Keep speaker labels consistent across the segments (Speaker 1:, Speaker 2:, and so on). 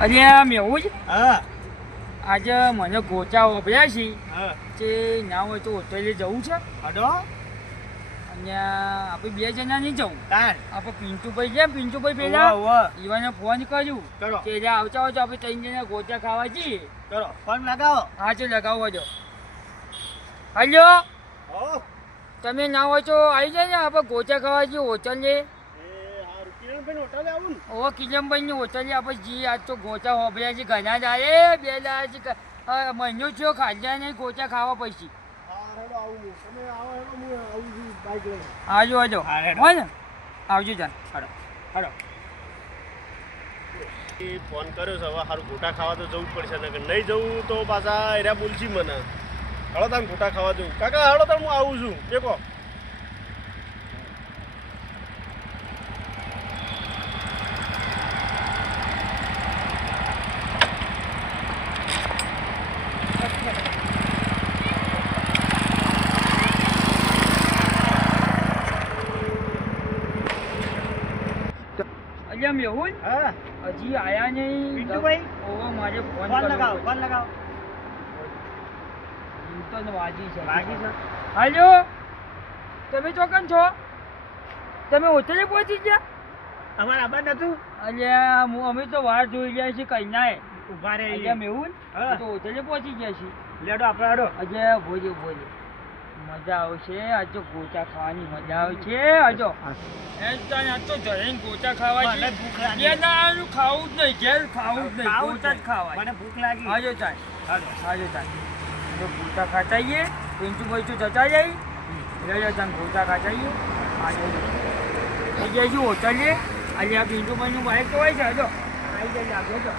Speaker 1: અરે મેવું જ.
Speaker 2: હા.
Speaker 1: આજે મને ગોચા ઓભળ્યા છે તે ના હોય તો હોટેલે જવું છે.
Speaker 2: હડો.
Speaker 1: અને આપણે બે જણા નહીં જવું. આપણે પિન્ટુભાઈ છે પિન્ટુભાઈ પેલા ઈવાને ફોન કર્યું
Speaker 2: કરો.
Speaker 1: કે એટલે આવતા હોય તો આપણે ત્રણ જણા ગોચા ખાવા જઈએ.
Speaker 2: કરો. ફોન લગાવો.
Speaker 1: હા તો લગાવો જો. હલો.
Speaker 2: હો
Speaker 1: તમે ના હોય તો આવી જાય ને આપણે ગોચા ખાવા જઈએ હોટલે.
Speaker 2: હારું કિરણભાઈ હોટલે આવું ને?
Speaker 1: ઓ હોટલે આપણે આજ તો ગોચા હોભળ્યા છે ઘણા જ બે દાડા છે મહિનો થયો ખાધા નહીં ગોચા ખાવા પછી.
Speaker 2: હા હેડો આવું. આવો હેડો આવું છું
Speaker 1: આવજો આવજો.
Speaker 2: હા, હેડો.
Speaker 1: હોય ને? આવજો જાન
Speaker 2: હાડો હાડો. એ ફોન કર્યો છે હવે સારું ગોટા ખાવા તો જવું જ પડશે ને નહીં જવું તો પાછા એરા બોલશી મને. હળો તમે ગોટા ખાવા જવું. કાકા તમે હું આવું છું. દેખો
Speaker 1: અલ્યા મેહુલ
Speaker 2: હા.
Speaker 1: હજી આયા નહીં.
Speaker 2: પિન્ટુભાઈ?
Speaker 1: ઓવો મારે ફોન
Speaker 2: ફોન લગાવો. ફોન લગાવો.
Speaker 1: તો ને વાગી છે
Speaker 2: બાકી છે
Speaker 1: હાલો તમે ચોકન છો? તમે હોટેલે પહોંચી ગયા?
Speaker 2: અમારા આબા નતું.
Speaker 1: અલ્યા હું અમે તો વાર જોઈ ગયા છીએ કઈ ના
Speaker 2: ઊભા રે
Speaker 1: અલ્યા મેહુલ
Speaker 2: હા.
Speaker 1: તો હોટેલે પહોંચી ગયા છીએ.
Speaker 2: લેડો આપણે હેડો
Speaker 1: અજય ભોજે ભોજે. મજા આવશે આજો ગોચા ખાવાની મજા આજો એ તાન આજ તો જઈને ગોચા ખાવા
Speaker 2: મને
Speaker 1: છે
Speaker 2: ભૂખ લાગી.
Speaker 1: ઘેર ના ખાવું જ નહીં ઘેર ખાવું જ નહીં ગોચા. જ ખાવા
Speaker 2: મને ભૂખ લાગી.
Speaker 1: આજો
Speaker 2: હાલો.
Speaker 1: આજો તો ગોચા પિંચુ જતા જાય. લેજો તાન ગોચા ખાતા આવીએ આજો થઈ જાય હોટલે આજે આ પિંટુ ભાઈનું બાઈક છે આજો આવી જાય આગળ જો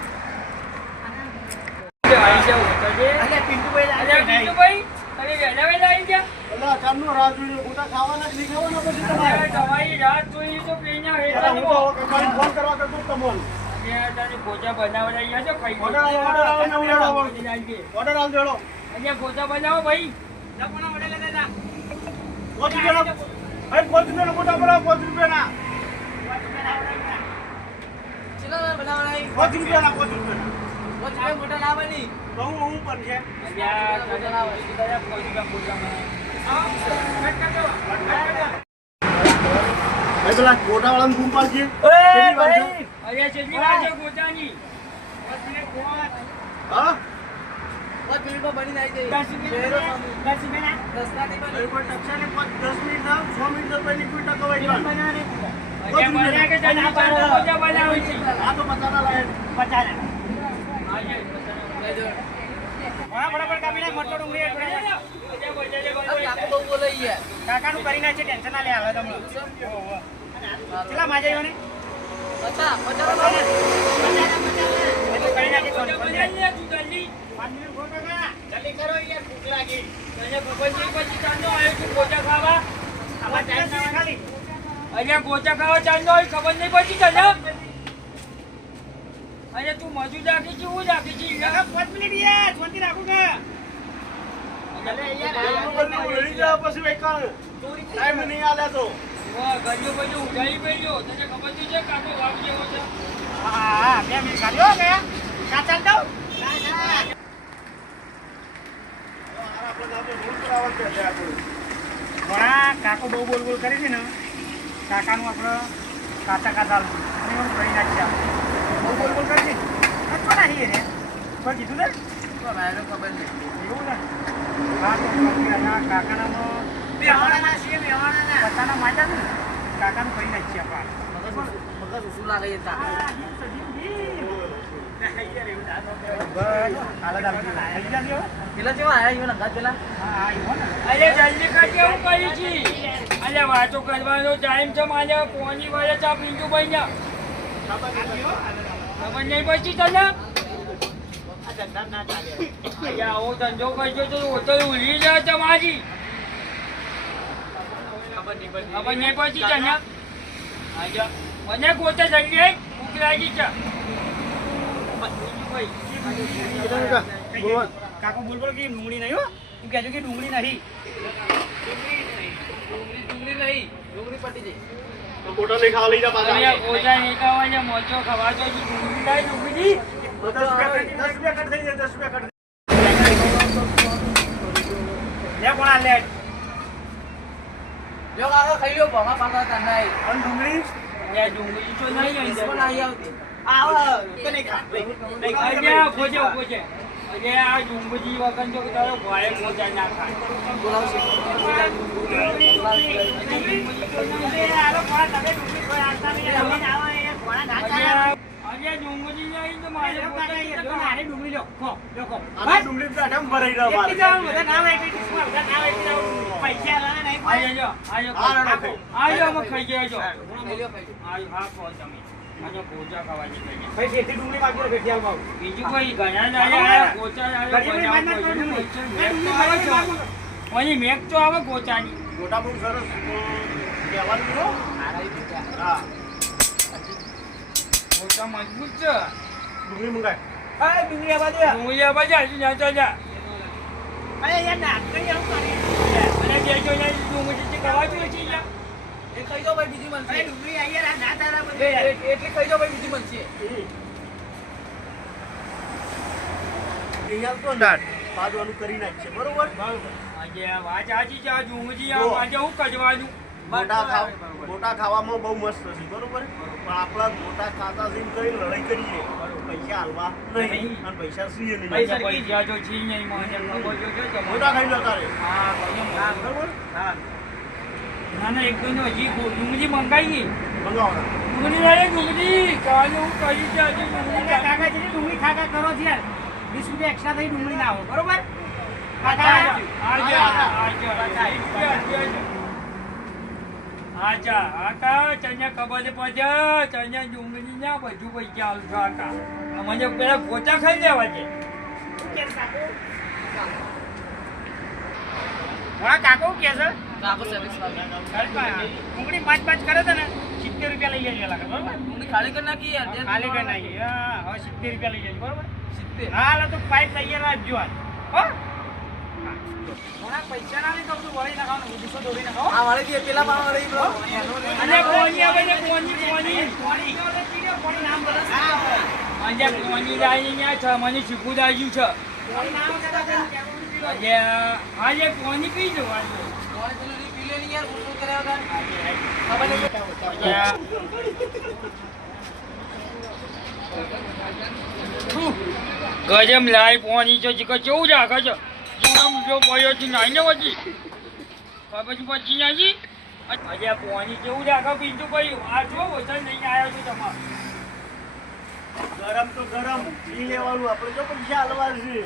Speaker 1: આવી જાય હોટલે
Speaker 2: પિન્ટુભાઈ
Speaker 1: અલ્યા
Speaker 2: લાગે નહીં.
Speaker 1: પિન્ટુભાઈ, તમે વહેલા વહેલા આવી ગયા?
Speaker 2: અલા, કામનું રાહ જોઈએ. ગોટા ખાવાના કે નહીં ખાવાના પછી તમારે?
Speaker 1: તમારી રાત જોઈ તો પેલા
Speaker 2: અલા,
Speaker 1: હેઠળ
Speaker 2: હું તો હવે કંટાળીને ફોન કરવા કરતો તમને.
Speaker 1: અલ્યા, તારી ગોચા ગયા છો, ખાઈ
Speaker 2: ઓર્ડર આવો, ઓર્ડર ઓર્ડર
Speaker 1: ભાઈ
Speaker 2: પાંચ મોટા પાંચ બનાવો, પાંચ રૂપિયાના. તો હું- હું પણ છે.
Speaker 1: કટ
Speaker 2: પાડજે. વાર?
Speaker 1: પાંચ મિનિટ, દસ મિનિટ,
Speaker 2: કોઈ પાંચ, દસ ના, છ મિનિટ તો પહેલી કોઈ ટકાવાઈ જવાનું.
Speaker 1: અલ્યા, મને કે તને પાછો ગોચા બનાવે
Speaker 2: આ તો લાયક.
Speaker 1: આજે,
Speaker 2: કાકાનું કરી નાખે ટેન્શન ના લે આવે તમને. કેટલા માજે ને? એ તો કરી નાખે
Speaker 1: ગોચા બનાવી લે તું જલ્દી.
Speaker 2: પાંચ મિનિટ કાકા. જલ્દી કરો યાર ભૂખ લાગી.
Speaker 1: તને ખબર નહીં પછી ચાંદો આવ્યો છું ગોચા ખાવા.
Speaker 2: આમાં ટાઈમ ના ખાલી
Speaker 1: અહીંયા ગોચા ખાવા ચાંદો હોય ખબર નહીં પછી તને અહીંયા તું મજૂર જાગી છે હું જાગી છે.
Speaker 2: કાકા પાંચ મિનિટ યાર શાંતિ રાખો કે. અલે યાર બધું રેડી જા પછી વેકણ ટાઈમ નહીં આલે તો.
Speaker 1: વાહ, ગળ્યો બધું ઉડાઈ ગયો તને ખબર તો છે કાકો વાગ જેવો છે.
Speaker 2: હા હા બે મિનિટ ખાલી કે ગયા કા ચાલ દઉં. ઘણા કાકો બહુ બોલ બોલ કરી છે ને કાકાનું આપણે કાચા કાચા અને એવું કરી નાખીએ આપણે. કીધું ને
Speaker 1: ખબર
Speaker 2: એવું ને હા તો
Speaker 1: છીએ
Speaker 2: પોતાના માજા ને કાકાનું કરી નાખીએ આપણે
Speaker 1: મગજ શું લાગે છે જેવા આયા ઈવન અંગાત પેલા અરે જલ્દી કરજે હું કરવાનો ટાઈમ છે મારે કોની વાળે ચા પિંજુ ભાઈ નહીં પછી તને? અરે આવો ધંધો કરજો તો ઉડી જાય તમારી. ખબર નહીં પછી તને? આજા મને ગોતે જલ્દી આઈ છે.
Speaker 2: કાકો બોલ બોલ કે ડુંગળી નહીં હો. કહેજો કે ડુંગળી નહીં.
Speaker 3: મોટો નહીં. ખાવા લઈ જા પાછા
Speaker 1: અહીંયા ગોજા નહીં ખાવા મોજો ખવા તો ડુંગળી લાવી ડુંગળી
Speaker 2: તો દસ રૂપિયા કટ- દસ રૂપિયા કટ થઈ જાય, દસ રૂપિયા કટ. લે કોણ લે?
Speaker 3: જો કાકા ખાઈ લો ભમા પાસે
Speaker 2: અને ડુંગળી?
Speaker 1: અહીંયા ડુંગળી તો નહીં
Speaker 3: નહીં આવતી
Speaker 1: અહીંયા ખોજે, ખોજે. અહીંયા આ ડુંગળી વગર જો તારો ભાઈ ખોજા ના ખાય. અમે ખાઈ. ગયા જો. હા.
Speaker 2: ભાઈ, ડુંગળી આવું આવું.
Speaker 1: બીજું કોઈ
Speaker 2: ડુંગળી.
Speaker 1: મેક તો આવે છો. આવે
Speaker 2: બહુ સરસ કહેવાનું હા
Speaker 1: મજબૂત છે.
Speaker 2: ડુંગળી મંગાય
Speaker 1: ડુંગળી આ બાજુ હાલી જા, જા, જા. અને બેજો ને ડુંગળી જે ખવાતું હશે યા.
Speaker 3: એ ખાઈ દો ભાઈ બીજી મળશે એ- એ- એટલી ખાઈ દો ભાઈ બીજી મળશે
Speaker 2: અહીંયા તો સ્ટાર્ટ બાજવાનું કરી નાખશે બરોબર?
Speaker 1: આજે આ વાત સાચી છે, આ ડુંગળી આ
Speaker 2: જો.
Speaker 1: આજે હું કરવાનું?
Speaker 2: ગોટા ખાવ ગોટા ખાવામાં બહુ મસ્ત છે બરોબર? પણ આપણા ગોટા ખાતા જઈને કઈ લડાઈ કરીએ? પૈસા હાલવા નહીં અને પૈસા સીએ નહીં.
Speaker 1: પૈસા છે નહીં, છે
Speaker 2: ખાઈ લો તારે.
Speaker 1: હા.
Speaker 2: બરોબર? હા.
Speaker 1: ના ના એક દોનો હજી ડુંગળી મંગાઈ ગઈ
Speaker 2: ના.
Speaker 1: ડુંગળી લાવે ડુંગળી. કાલે હું કરી છે આજે ડુંગળી કાકા. આજા, આજા, આજા. આજા, આકા, તને ખબર પડે તને ડુંગળી ના બધું પૈસા આવશે આકા. મને પેલા ગોચા ખાઈ લેવા છે
Speaker 2: કાકો? કે છે?
Speaker 3: કાકો સર્વિસ
Speaker 2: ડુંગળી પાંચ પાંચ કરે છે ને સિત્તેર રૂપિયા લઈ જાય લાગે બરોબર?
Speaker 3: ડુંગળી ખાલી કરી નાખી યાર
Speaker 2: ખાલી કરી નાખી હા હવે સિત્તેર રૂપિયા લઈ જાય બરોબર?
Speaker 3: સિત્તેર.
Speaker 2: હા લો તો પાઇપ તૈયાર રાખજો હાલ. હો? પૈસા ના લઈ તો વળી નાખવાનું ઉડીસો દોડી નાખો?
Speaker 3: આ વાળી પેલા પાવા વાળી
Speaker 1: અને કોની આવે છે કોની કોની? આજે કોની લાઈને ન્યા છે મને શીખવું છે. આજે આજે કોની પી જવાનું
Speaker 3: વાળી પેલું રી પી લે ને યાર ઉલટું કર્યા વગર. ખબર નહીં
Speaker 1: ગજમ લાઈ પોની છે જીકો કેવું જા ગજ જીકમ જો પોયો છે, નાઈને વધી. પછી પછી નાજી આજે પોની કેવું રાખે બીજું કયું આ જો વચન લઈને આવ્યો છું તમાર.
Speaker 2: ગરમ તો ગરમ. પી લેવાનું. આપણે જો પૈસા હાલવા છે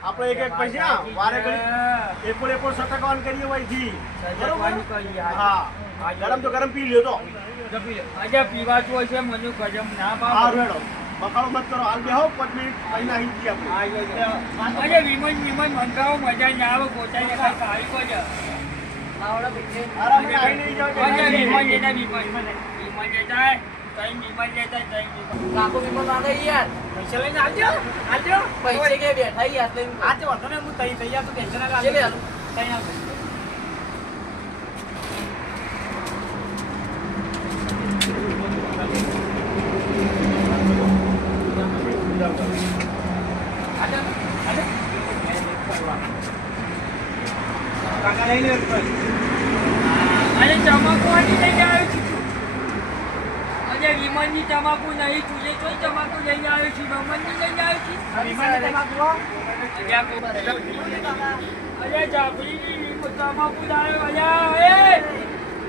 Speaker 2: આપણે એક એક પૈસા વારે ઘડી એકો એકો સટકવાન કરીએ
Speaker 1: સટકવાનું કરીએ,
Speaker 2: હા. ગરમ તો ગરમ પી લ્યો તો.
Speaker 1: આજે પીવાતું હશે મને ગજમ ના
Speaker 2: રેડો. બકાળો મત કરો. હાલ બેહો પાંચ મિનિટ પહેલા અહીં જઈએ આપણે.
Speaker 1: આજે વિમન વિમન મંગાવો મજા ના આવે પોતાને કઈ કાઢી પડે આવડો વિમન લેતા વિમન વિમન લેતા કઈ વિમન લેતા કઈ વિમન
Speaker 3: કાકો બીમો માંગે યાર.
Speaker 2: પૈસા લઈને આવજો આવજો.
Speaker 3: પૈસે કે બેઠા યાર લઈને.
Speaker 2: આજે વાંધો નહીં હું તઈ તૈયાર તો ટેન્શન ના લાગે
Speaker 3: હાલો.
Speaker 2: તઈ આવજો કાકા લઈ લે
Speaker 1: અને તમાકુ થઈ લઈને છું તું. તમાકુ નહીં તુજે તો તમાકુ લઈને આવ્યો છું વિમનની લઈને આવ્યો છું. અરે જાફરીની વિમન તમાકુ લાવ્યો અલ્યા એ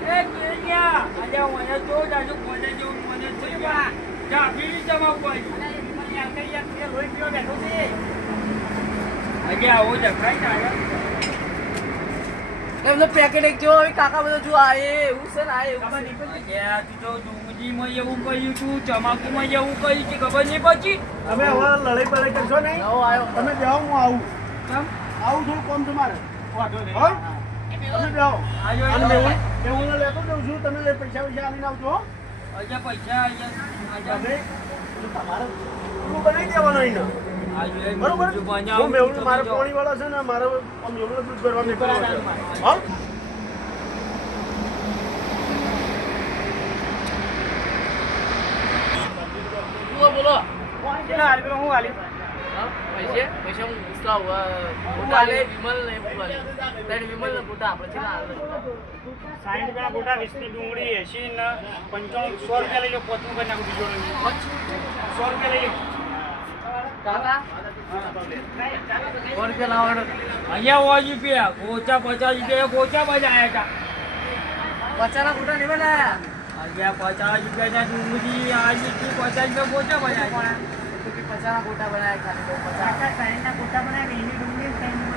Speaker 1: એ કેન્યા. અલ્યા મને તો દાદુ મને જો મને થઈ ગયા જાફરીની તમાકુ આવી આવો
Speaker 3: એમનો પેકેટ એક જો કાકા બધો જો આ એ એવું છે ને આ એવું
Speaker 1: તો એવું કહ્યું છું તમાકુમાં એવું કહ્યું છે ખબર નહીં પછી
Speaker 2: તમે હવે લડાઈ બડાઈ કરશો નહીં? તમે બેહો હું આવું.
Speaker 1: કેમ?
Speaker 2: આવું થોડું કોમ તમારે હો? તમે બેહો. લેતો જઉં છું તમે પૈસા પૈસા આવીને આવજો.
Speaker 1: અજા પૈસા
Speaker 2: તમારે બનાવી દેવાનું અહીંને. બરોબર? હું મેહુલ મારે પાણી વાળા છે ને મારે મેવડું દૂધ ભરવા નીકળવું
Speaker 3: બોલો. પૈસે પૈસે હું પૂછતો આવું. અ, લે વિમલ ને એવું બધું. ત્રણ વિમલ ને મોટા આપણે કેટલા હાલે?
Speaker 2: સાઠ રૂપિયા ગોટા વીસની ડુંગળી એસી ને પંચાણું સો રૂપિયા લઈ લો પોતનું કરી નાખું બીજો સો રૂપિયા લઈ લો.
Speaker 3: સો રૂપિયા લાવો
Speaker 1: અહીંયા સો રૂપિયા. ગોચા પચાસ રૂપિયા ગોચા બજાયા હતા.
Speaker 3: મોટા નહીં બનાયા?
Speaker 1: અહીંયા પચાસ રૂપિયાના ડુંગળી આ લીટી પચાસ રૂપિયા ગોચા બજાયા
Speaker 3: પચાના ગોટા બનાવ્યા ખાલી તો પચાસ.
Speaker 2: સાઠના ગોટા બનાવ્યા કે એની ડુંગળી પંચાણું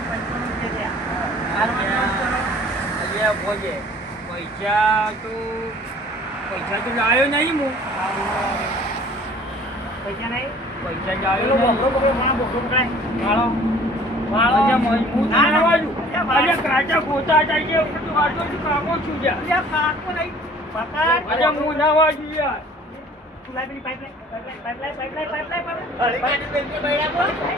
Speaker 2: રૂપિયા
Speaker 1: ભોગે પૈસા તો પૈસા તો લાવ્યો નહીં હું.
Speaker 2: પૈસા નહીં?
Speaker 1: પૈસા લાવ્યો
Speaker 2: બોકડો
Speaker 1: નહીં.
Speaker 2: પકડ્યો.
Speaker 1: અહીંયા કાચા ગોતા કાકો છું
Speaker 2: કાકો નહીં. પકડ.
Speaker 1: અહીંયા મોઢા વાંચું યાર.
Speaker 2: તું.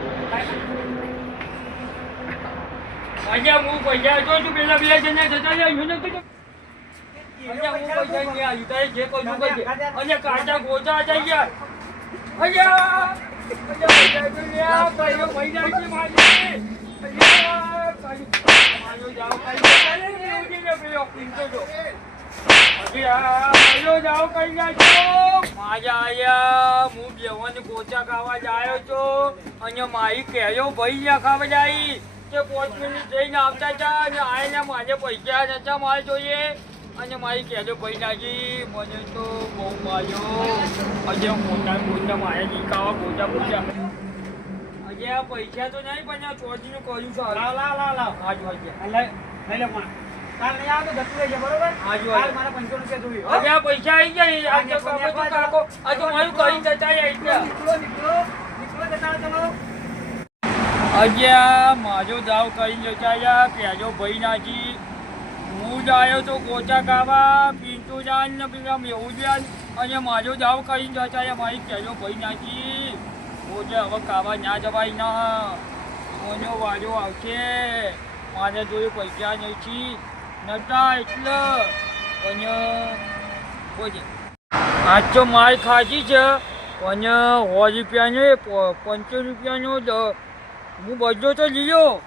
Speaker 1: અહીંયા હું પૈસા જો છું પેલા બે જણા જતા રહ્યા હું નતું જો. અહીંયા હું પૈસા આવ્યું તારે જે કહ્યું કરજે. અહીંયા કાચા ગોચા હતા યાર. અહીંયા અહીંયા પૈસા તો લ્યા, કયો પૈસા છે મારી. અહીંયા કયો- મારો જાઓ કઈ ચાલે ને ને પેલો પીંતો તો. મારો કહેજો ભાઈ ના અને મારે કહેજો નાજી મને તો બહુ માર્યો. આજે મોટા મોટા મારે ગોચા ગોચા આજે આ પૈસા તો નહીં પણ આ ચોથીનું કર્યું છે. લા લા
Speaker 2: લા લઈ લે પણ. કાલ નહીં આવે તો જતું રહેજે, બરોબર? કાલ મારા 500 રૂપિયા જોઈએ,
Speaker 1: હવે આ પૈસા આવી આજે ખબર તો કાકો. આ તો મારું કરી દેતા આવી ગયા.
Speaker 2: નીકળો, નીકળો, નીકળો, દેતા ચલો.
Speaker 1: અજ્યા મારો દાવ કરીને જતા પ્યાજો ભાઈ નાજી હું જ આવ્યો તો ગોચા કાવા પિન્ટુ જાન ને પેલા એવું જાન અને મારો દાવ કરીને જતા રહ્યા મારી પેલો ભાઈ નાજી ગોચા હવે કાવા ના જવાય ના. મોનો વાજો આવશે? મારે જોયું પૈસા નથી. નતા એટલે તો માર ખાધી છે અને સો રૂપિયાનો પંચો રૂપિયાનો હું બધો તો લીધો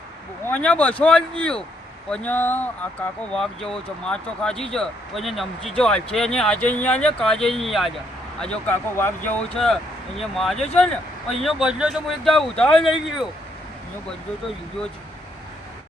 Speaker 1: અને બસો આપી દીધો પણ આ કાકો વાઘ જેવો છે માર તો ખાધી છે પણ નમચી જો હાલશે ને આજે અહીંયા ને કાલે નહીં આજે આજે કાકો વાઘ જેવો છે, અહીંયા મારે છે ને, અહીંયા બદલો તો હું એકદમ ઉધાર લઈ ગયો અહીંયા બદલો તો લીધો છે